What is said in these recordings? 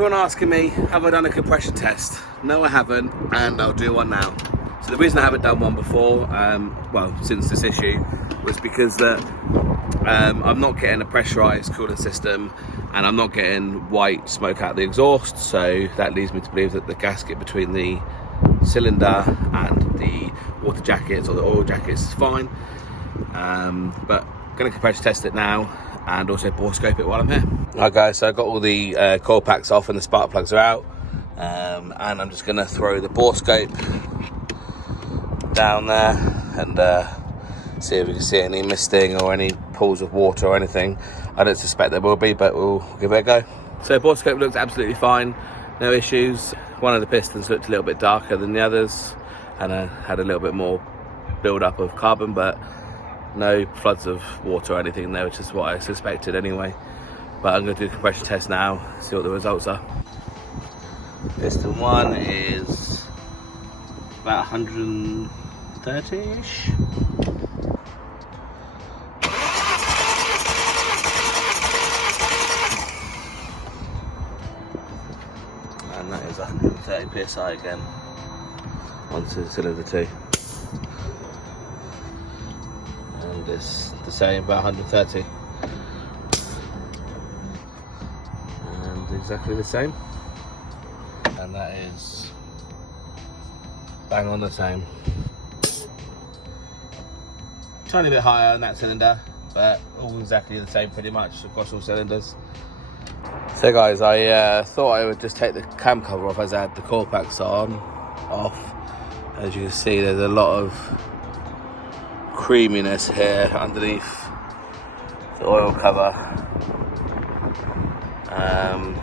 everyone asking me, have I done a compression test? No, I haven't, and I'll do one now. So the reason I haven't done one before, well, since this issue, was because that I'm not getting a pressurized cooling system, and I'm not getting white smoke out the exhaust, so that leads me to believe that the gasket between the cylinder and the water jackets or the oil jackets is fine. But I'm going to compression test it now and also bore scope it while I'm here. Alright guys, so I got all the coil packs off and the spark plugs are out, and I'm just going to throw the bore scope down there and see if we can see any misting or any pools of water or anything. I don't suspect there will be, but we'll give it a go. So bore scope looks absolutely fine, no issues. One of the pistons looked a little bit darker than the others and had a little bit more build up of carbon, but no floods of water or anything there, which is what I suspected anyway. But I'm going to do a compression test now, see what the results are. Piston 1 is about 130-ish. And that is 130 psi again onto cylinder 2. And this the same, about 130. And exactly the same. And that is bang on the same. Tiny bit higher on that cylinder, but all exactly the same pretty much across all cylinders. So guys, I thought I would just take the cam cover off as I had the coil packs off. As you can see, there's a lot of creaminess here underneath the oil cover.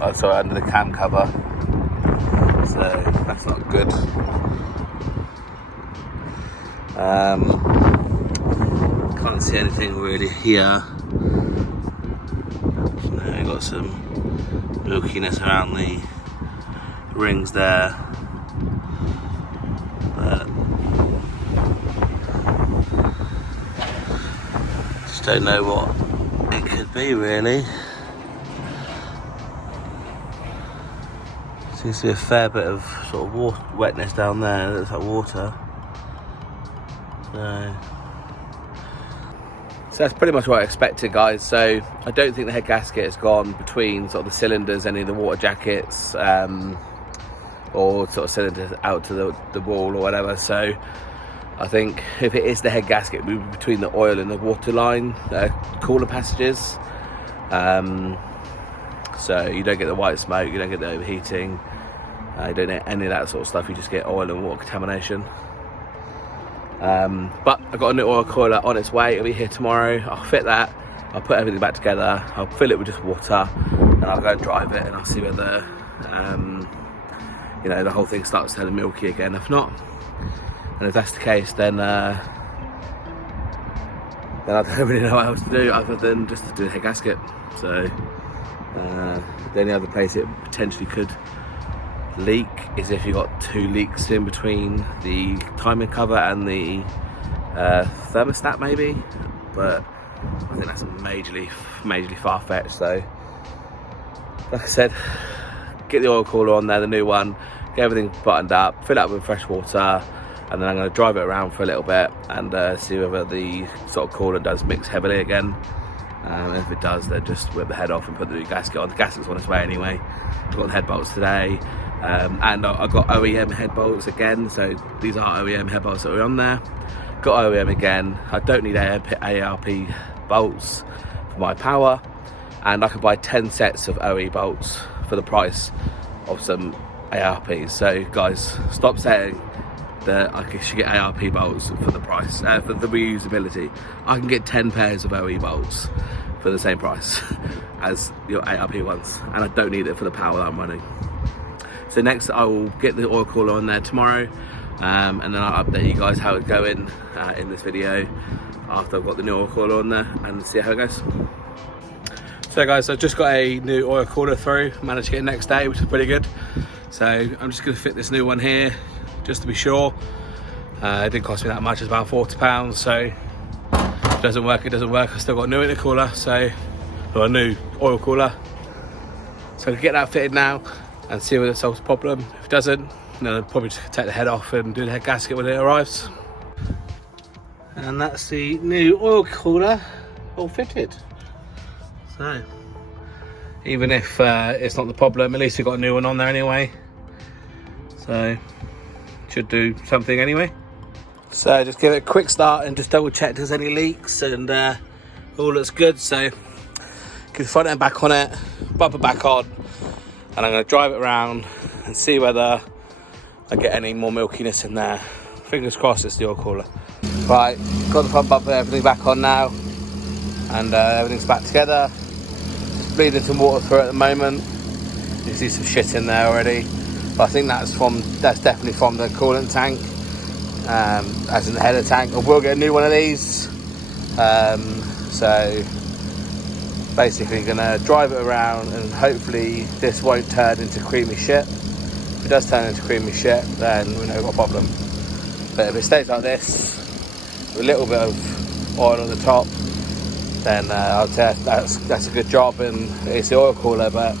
Also under the cam cover, so that's not good. Can't see anything really here. So we've got some milkiness around the rings there, but just don't know what it could be really. Seems to be a fair bit of sort of wetness down there. Looks like water. So that's pretty much what I expected, guys. So I don't think the head gasket has gone between sort of the cylinders, any of the water jackets, or sort of cylinders out to the wall or whatever. So I think if it is the head gasket, it'll be between the oil and the water line, cooler passages. So you don't get the white smoke, you don't get the overheating, you don't get any of that sort of stuff, you just get oil and water contamination. But I've got a new oil coiler on its way, it'll be here tomorrow. I'll fit that, I'll put everything back together, I'll fill it with just water, and I'll go and drive it, and I'll see whether you know, the whole thing starts turning milky again. If not, and if that's the case, then I don't really know what else to do other than just to do the head gasket. So the only other place it potentially could leak is if you got 2 leaks in between the timing cover and the thermostat maybe, but I think that's majorly far-fetched. So like I said, get the oil cooler on there, the new one, get everything buttoned up, fill it up with fresh water, and then I'm going to drive it around for a little bit and see whether the sort of cooler does mix heavily again. And if it does, then just whip the head off and put the new gasket on. The gasket's on its way anyway. I've got the head bolts today, and I've got OEM head bolts again. So these are OEM head bolts that are on there. Got OEM again. I don't need ARP bolts for my power, and I can buy 10 sets of OE bolts for the price of some ARPs. So guys, stop saying that I should get ARP bolts for the price, for the reusability. I can get 10 pairs of OE bolts for the same price as your ARP ones, and I don't need it for the power that I'm running. So next I will get the oil cooler on there tomorrow, and then I'll update you guys how it's going in this video after I've got the new oil cooler on there, and see how it goes. So guys, I've just got a new oil cooler through, managed to get it next day, which is pretty good. So I'm just going to fit this new one here just to be sure. It didn't cost me that much, it's about £40, so if it doesn't work, it doesn't work. I've still got a new intercooler, so, or a new oil cooler. So So I can get that fitted now and see whether it solves the problem. If it doesn't, I'll probably just take the head off and do the head gasket when it arrives. And that's the new oil cooler all fitted. So even if it's not the problem, at least we've got a new one on there anyway. So should do something anyway. So just give it a quick start and just double check there's any leaks, and all looks good. So get the front end back on it, bumper back on, and I'm going to drive it around and see whether I get any more milkiness in there. Fingers crossed it's the oil cooler. Right, got the front bumper, everything back on now, and everything's back together. Just bleeding some water through it at the moment. You can see some shit in there already, but I think that's definitely from the coolant tank, as in the header tank. I will get a new one of these. So basically gonna drive it around, and hopefully this won't turn into creamy shit. If it does turn into creamy shit, then we know we've got a problem. But if it stays like this, with a little bit of oil on the top, then I'll say that's a good job, and it's the oil cooler. But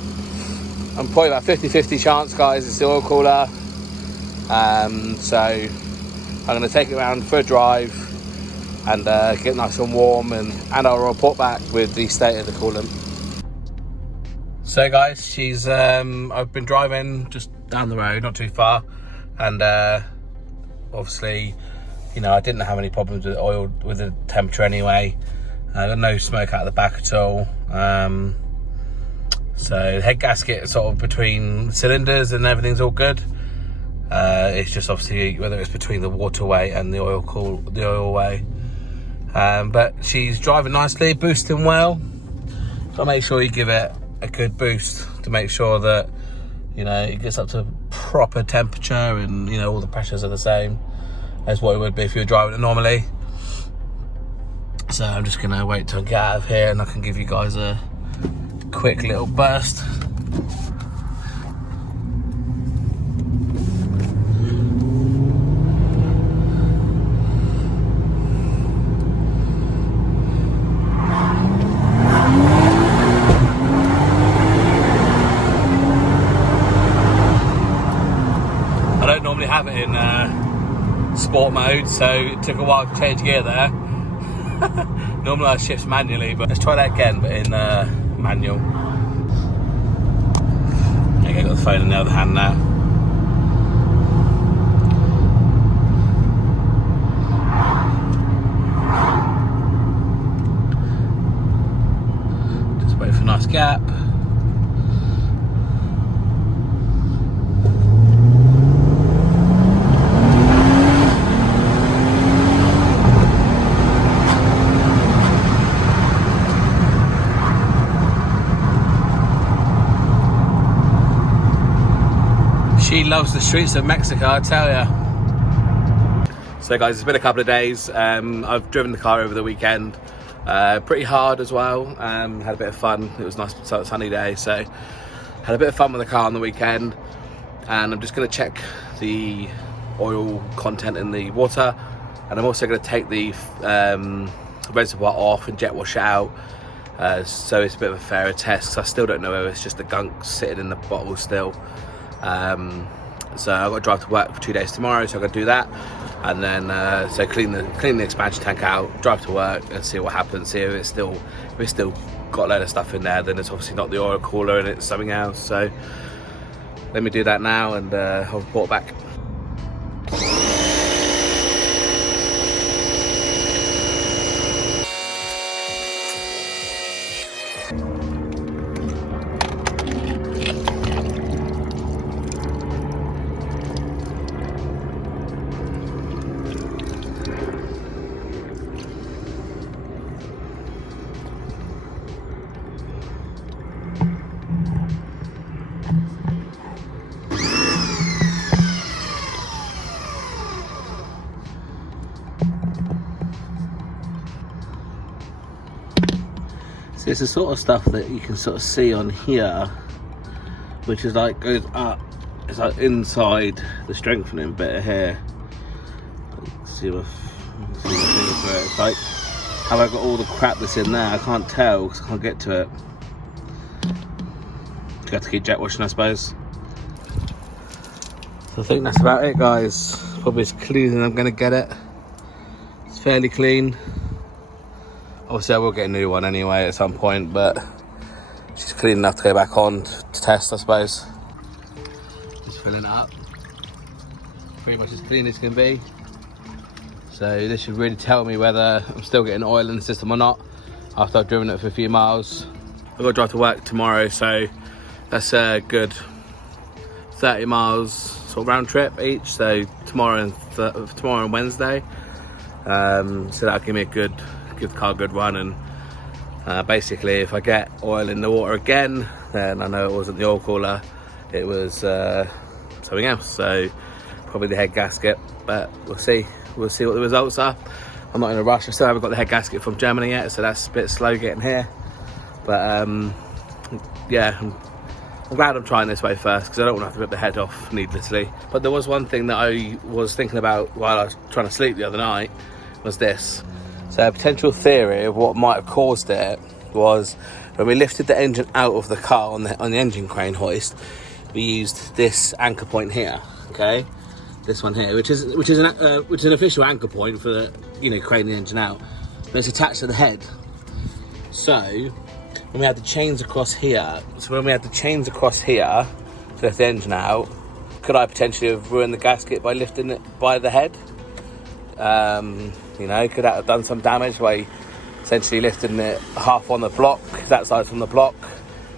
I'm probably about 50-50 chance, guys, it's the oil cooler. So I'm going to take it around for a drive and get nice and warm, and I'll report back with the state of the coolant. So guys, she's I've been driving just down the road, not too far, and obviously, I didn't have any problems with oil, with the temperature anyway. I got no smoke out of the back at all. So the head gasket is sort of between cylinders and everything's all good. It's just obviously whether it's between the waterway and the oil way. But she's driving nicely, boosting well. So make sure you give it a good boost to make sure that it gets up to proper temperature, and all the pressures are the same as what it would be if you were driving it normally. So I'm just gonna wait till I get out of here, and I can give you guys a quick little burst. I don't normally have it in sport mode, so it took a while to change gear there. Normally I shift manually, but let's try that again, but in manual. Okay, I've got the phone in the other hand now. Just wait for a nice gap. She loves the streets of Mexico, I tell ya. So guys, it's been a couple of days. I've driven the car over the weekend, pretty hard as well. Had a bit of fun. It was a nice sunny day, so had a bit of fun with the car on the weekend. And I'm just going to check the oil content in the water, and I'm also going to take the reservoir off and jet wash it out, so it's a bit of a fairer test, because I still don't know whether it's just the gunk sitting in the bottle still. So I've got to drive to work for 2 days tomorrow, so I'm going to do that, and then so clean the expansion tank out, drive to work and see what happens. See if it's still got a load of stuff in there, then it's obviously not the oil cooler and it's something else. So let me do that now, and I'll report back. So it's the sort of stuff that you can sort of see on here, which is like goes up. It's like inside the strengthening bit here. See my finger for it. It's like, have I got all the crap that's in there? I can't tell because I can't get to it. You have to keep jet washing, I suppose. So I think that's about it, guys. Probably as clean as I'm going to get it. It's fairly clean. Obviously I will get a new one anyway at some point, but she's clean enough to go back on to test, I suppose. Just filling it up. Pretty much as clean as can be. So this should really tell me whether I'm still getting oil in the system or not after I've driven it for a few miles. I've got to drive to work tomorrow, so that's a good 30 miles sort of round trip each. So tomorrow and Wednesday. So that'll give me a good run. And basically, if I get oil in the water again, then I know it wasn't the oil cooler, it was something else. So probably the head gasket, but we'll see what the results are. I'm not in a rush. I still haven't got the head gasket from Germany yet, so that's a bit slow getting here. But yeah, I'm glad I'm trying this way first, because I don't want to have to rip the head off needlessly. But there was one thing that I was thinking about while I was trying to sleep the other night, was this. So a potential theory of what might have caused it was when we lifted the engine out of the car on the engine crane hoist, we used this anchor point here, okay? This one here, which is an official anchor point for the, you know, craning the engine out. But it's attached to the head. So when we had the chains across here, to lift the engine out, could I potentially have ruined the gasket by lifting it by the head? You know, could that have done some damage by essentially lifting it half on the block, that side's on the block,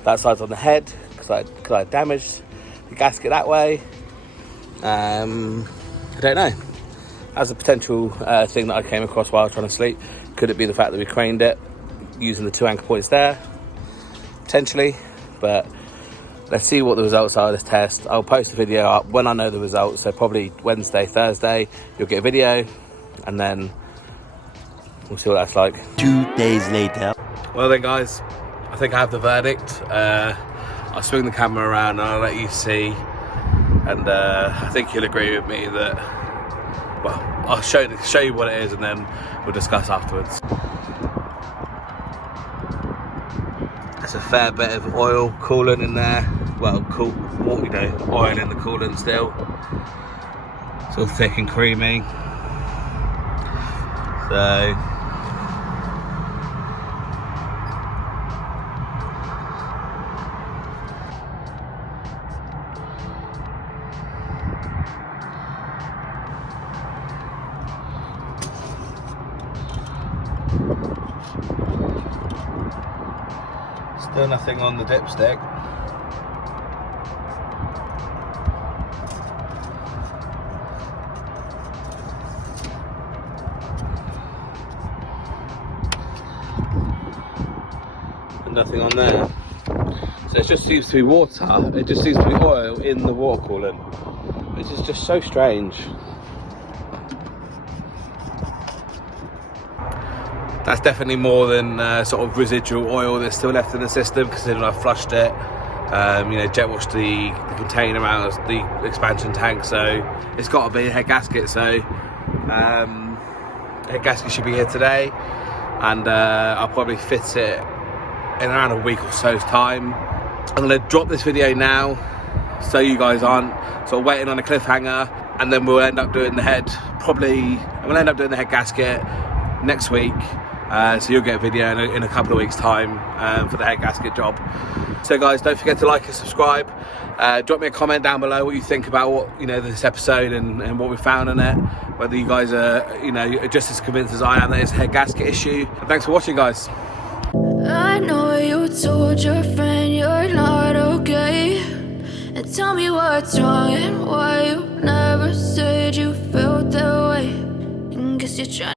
that side's on the head? Could I have damaged the gasket that way? I don't know. As a potential thing that I came across while I was trying to sleep. Could it be the fact that we craned it using the two anchor points there? Potentially, but let's see what the results are of this test. I'll post a video up when I know the results, so probably Wednesday, Thursday, you'll get a video, and then we'll see what that's like. 2 days later. Well then guys, I think I have the verdict. I'll swing the camera around and I'll let you see. And I think you'll agree with me that, well, I'll show you what it is and then we'll discuss afterwards. There's a fair bit of oil coolant in there. Well, you know, oil in the coolant still. It's all thick and creamy. So still nothing on the dipstick. And nothing on there. So it just seems to be water. It just seems to be oil in the water coolant, which is just so strange. That's definitely more than sort of residual oil that's still left in the system, considering I've flushed it, you know, jet washed the container out of the expansion tank, so it's got to be a head gasket. So head gasket should be here today, and I'll probably fit it in around a week or so's time. I'm going to drop this video now, so you guys aren't sort of waiting on a cliffhanger, and then we'll end up doing the head, I'm going to end up doing the head gasket next week. So you'll get a video in a couple of weeks time for the head gasket job. So guys, don't forget to like and subscribe. Drop me a comment down below what you think about what, you know, this episode and what we found in it. Whether you guys are, you know, just as convinced as I am that it's a head gasket issue. And thanks for watching, guys. I know you told your friend you're not okay, and tell me what's wrong and why you never said you felt that way. And guess you're trying